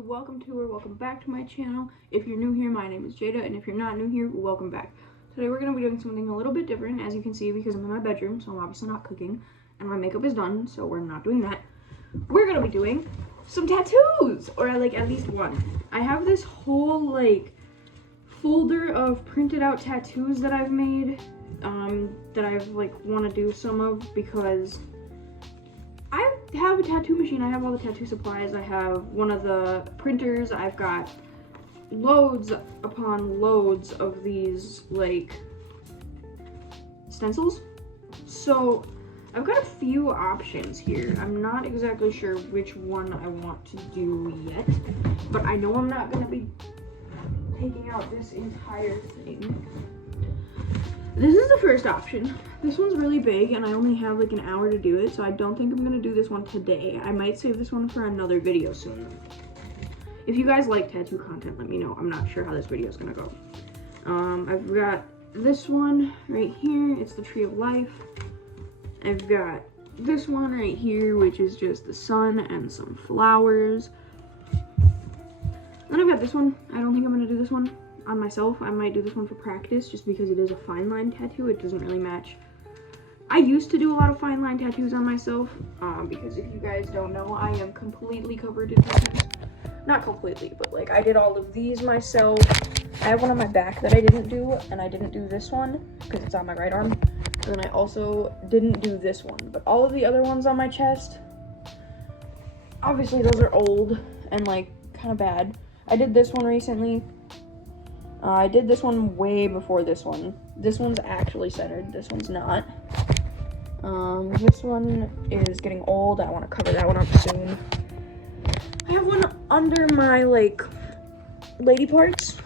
welcome to or welcome back to my channel. If you're new here, my name is Jada, and if you're not new here, welcome back. Today we're going to be doing something a little bit different, as you can see, because I'm in my bedroom, so I'm obviously not cooking, and my makeup is done, so we're not doing that. We're going to be doing some tattoos, or like at least one. I have this whole like folder of printed out tattoos that I've made, that I've like want to do some of because I have a tattoo machine. I have all the tattoo supplies. I have one of the printers. I've got loads upon loads of these like stencils. So I've got a few options here. I'm not exactly sure which one I want to do yet, but I know I'm not going to be taking out this entire thing. This is the first option. This one's really big and I only have like an hour to do it, so I don't think I'm gonna do this one today. I might save this one for another video soon. If you guys like tattoo content, let me know. I'm not sure how this video is gonna go. I've got this one right here. It's the Tree of Life. I've got this one right here, which is just the sun and some flowers. Then I've got this one. I don't think I'm gonna do this one on myself. I might do this one for practice just because it is a fine line tattoo. It doesn't really match. I used to do a lot of fine line tattoos on myself because if you guys don't know, I am completely covered in tattoos. Not completely, but like I did all of these myself. I have one on my back that I didn't do, and I didn't do this one because it's on my right arm. And then I also didn't do this one, but all of the other ones on my chest, obviously those are old and like kind of bad. I did this one recently. I did this one way before this one. This one's actually centered, this one's not. This one is getting old. I want to cover that one up soon. I have one under my, like, lady parts.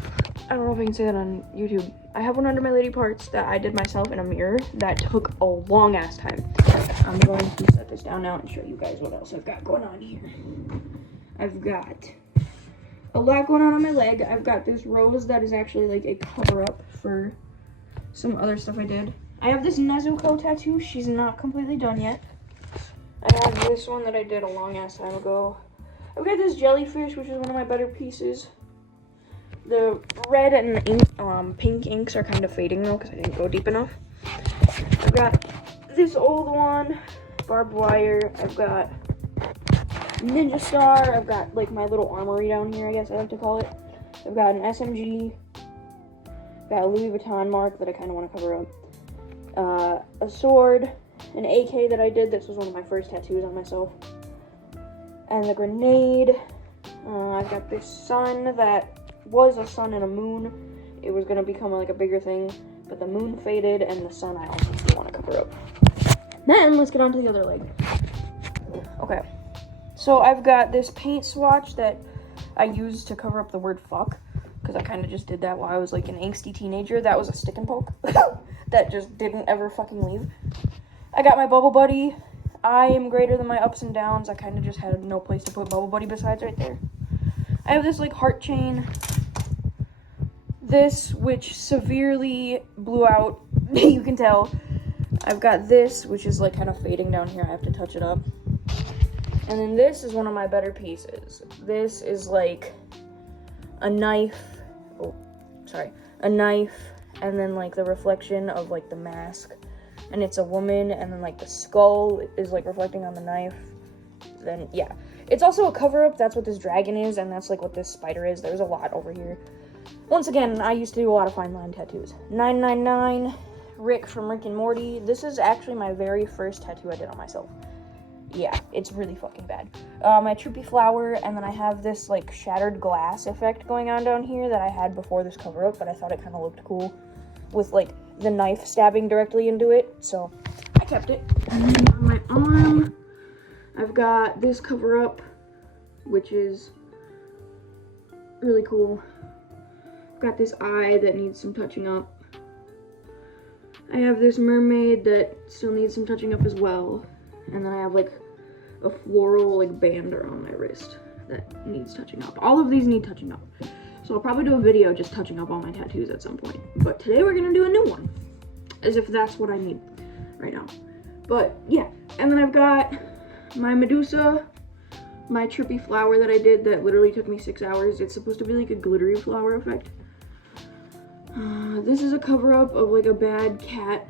I don't know if I can say that on YouTube. I have one under my lady parts that I did myself in a mirror that took a long ass time. I'm going to set this down now and show you guys what else I've got going on here. I've got a lot going on my leg. I've got this rose that is actually like a cover-up for some other stuff I did. I have this Nezuko tattoo. She's not completely done yet. I have this one that I did a long ass time ago. I've got this jellyfish, which is one of my better pieces. The red and pink inks are kind of fading though because I didn't go deep enough. I've got this old one, barbed wire. I've got Ninja Star. I've got like my little armory down here, I guess I like to call it. I've got an SMG. Got a Louis Vuitton mark that I kind of want to cover up. A sword, an AK that I did. This was one of my first tattoos on myself. And the grenade. I've got this sun that was a sun and a moon. It was going to become like a bigger thing, but the moon faded and the sun I also still want to cover up. Then let's get on to the other leg. Okay. So I've got this paint swatch that I used to cover up the word fuck, because I kind of just did that while I was like an angsty teenager. That was a stick and poke that just didn't ever fucking leave. I got my Bubble Buddy. I am greater than my ups and downs. I kind of just had no place to put Bubble Buddy besides right there. I have this like heart chain. This, which severely blew out, you can tell. I've got this, which is like kind of fading down here. I have to touch it up. And then this is one of my better pieces. This is like a knife, a knife, and then like the reflection of like the mask. And it's a woman, and then like the skull is like reflecting on the knife. Then, yeah. It's also a cover-up. That's what this dragon is, and that's like what this spider is. There's a lot over here. Once again, I used to do a lot of fine line tattoos. 999, Rick from Rick and Morty. This is actually my very first tattoo I did on myself. Yeah, it's really fucking bad. My Troopy flower, and then I have this like shattered glass effect going on down here that I had before this cover-up, but I thought it kind of looked cool with like the knife stabbing directly into it, so I kept it. And then on my arm, I've got this cover-up, which is really cool. I've got this eye that needs some touching up. I have this mermaid that still needs some touching up as well. And then I have like a floral like band around my wrist that needs touching up. All of these need touching up. So I'll probably do a video just touching up all my tattoos at some point. But today we're gonna do a new one. As if that's what I need right now. But yeah, and then I've got my Medusa my trippy flower that I did that literally took me 6 hours. It's supposed to be like a glittery flower effect. This is a cover-up of like a bad cat.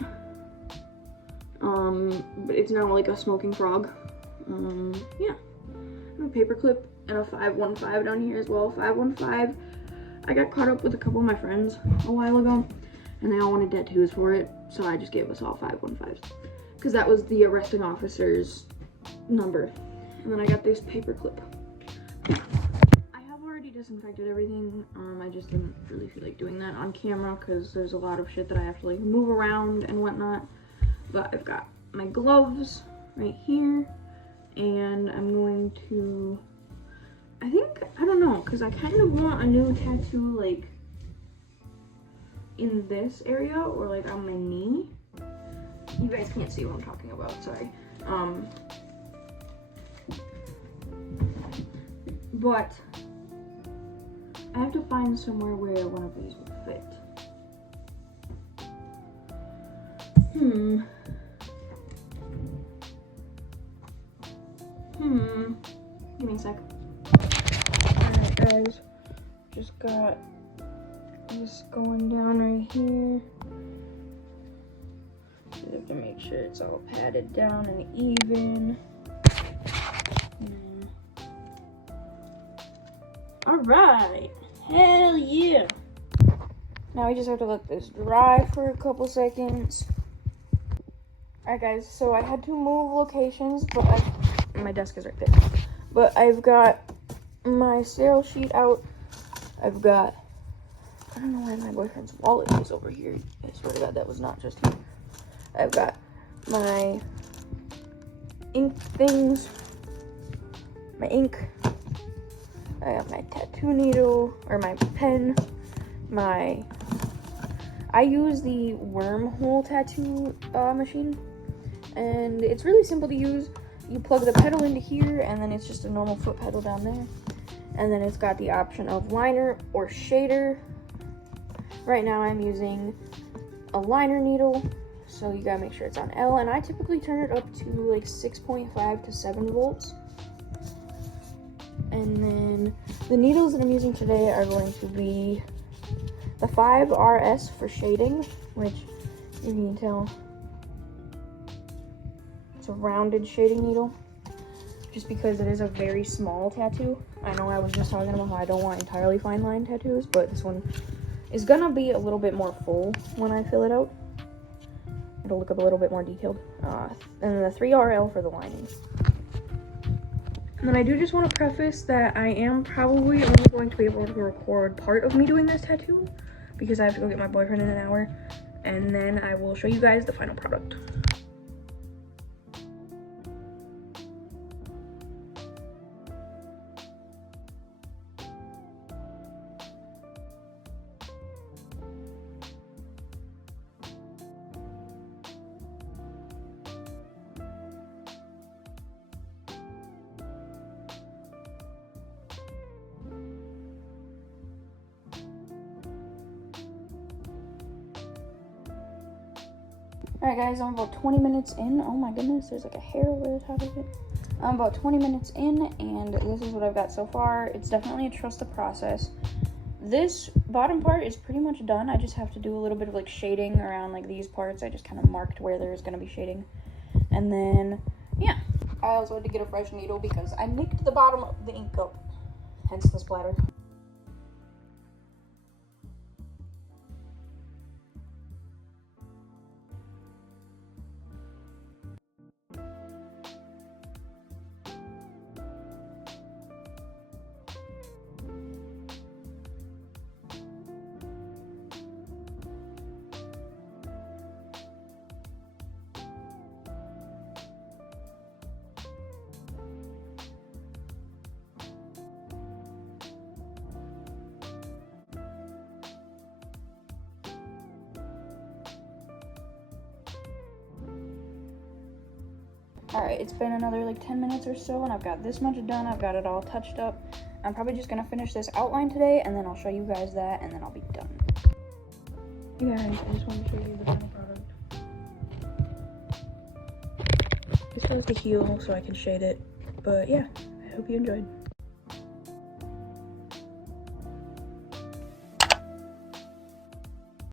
But it's now like a smoking frog. Yeah. I have a paper clip and a 515 down here as well. 515. I got caught up with a couple of my friends a while ago, and they all wanted tattoos for it, so I just gave us all 515s. Because that was the arresting officer's number. And then I got this paper clip. I have already disinfected everything. I just didn't really feel like doing that on camera because there's a lot of shit that I have to like move around and whatnot. But I've got my gloves right here, and I'm going to, I don't know, because I kind of want a new tattoo like in this area or like on my knee. You guys can't see what I'm talking about, sorry. But I have to find somewhere where one of these would fit. Give me a sec. Alright guys, just got this going down right here. Just have to make sure it's all padded down and even. Alright, hell yeah. Now we just have to let this dry for a couple seconds. Alright guys, so I had to move locations, but my desk is right there. But I've got my sale sheet out. I've got, I don't know why my boyfriend's wallet is over here. I swear to God, that was not just here. I've got my ink things, my ink. I have my tattoo needle, or my pen, I use the wormhole tattoo machine, and it's really simple to use. You plug the pedal into here, and then it's just a normal foot pedal down there. And then it's got the option of liner or shader. Right now I'm using a liner needle, so you gotta make sure it's on L, and I typically turn it up to like 6.5 to 7 volts. And then the needles that I'm using today are going to be the 5RS for shading, which you can tell it's a rounded shading needle, just because it is a very small tattoo. I know I was just talking about how I don't want entirely fine line tattoos, but this one is gonna be a little bit more full when I fill it out. It'll look a little bit more detailed. And then the 3RL for the lining. And then I do just want to preface that I am probably only going to be able to record part of me doing this tattoo, because I have to go get my boyfriend in an hour, and then I will show you guys the final product. Alright guys, I'm about 20 minutes in. Oh my goodness, there's like a hair over the top of it. I'm about 20 minutes in, and this is what I've got so far. It's definitely a trust the process. This bottom part is pretty much done. I just have to do a little bit of like shading around like these parts. I just kind of marked where there's going to be shading. And then, yeah. I also had to get a fresh needle because I nicked the bottom of the ink up. Hence the splatter. Alright, it's been another like 10 minutes or so, and I've got this much done. I've got it all touched up. I'm probably just gonna finish this outline today, and then I'll show you guys that, and then I'll be done. You guys, I just want to show you the final product. This was the heel, so I can shade it. But yeah, I hope you enjoyed.